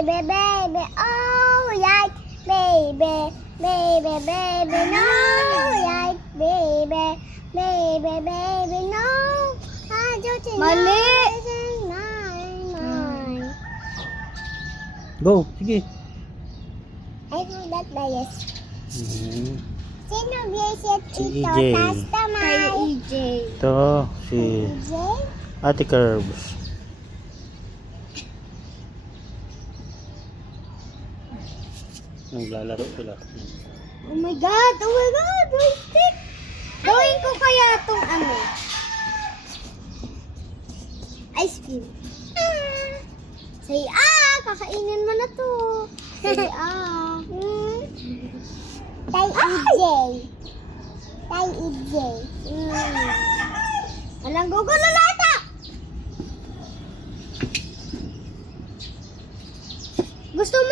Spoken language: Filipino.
baby, baby, oh, like, baby, baby, baby, no, like, baby, baby, baby, no. Mali. Go, sige. I forgot the yes. Mhm. Sino visit Si ito? EJ. Tastamay. Kay EJ. Ito, si EJ? Ate Curbs. Naglalaro sila. Oh my God! Oh my God! My stick! Gawin ko kaya tong ano? Ice cream. Say kakainin mo na to. Say Tay EJ. Tay EJ. Walang gugulo lata! Gusto mo?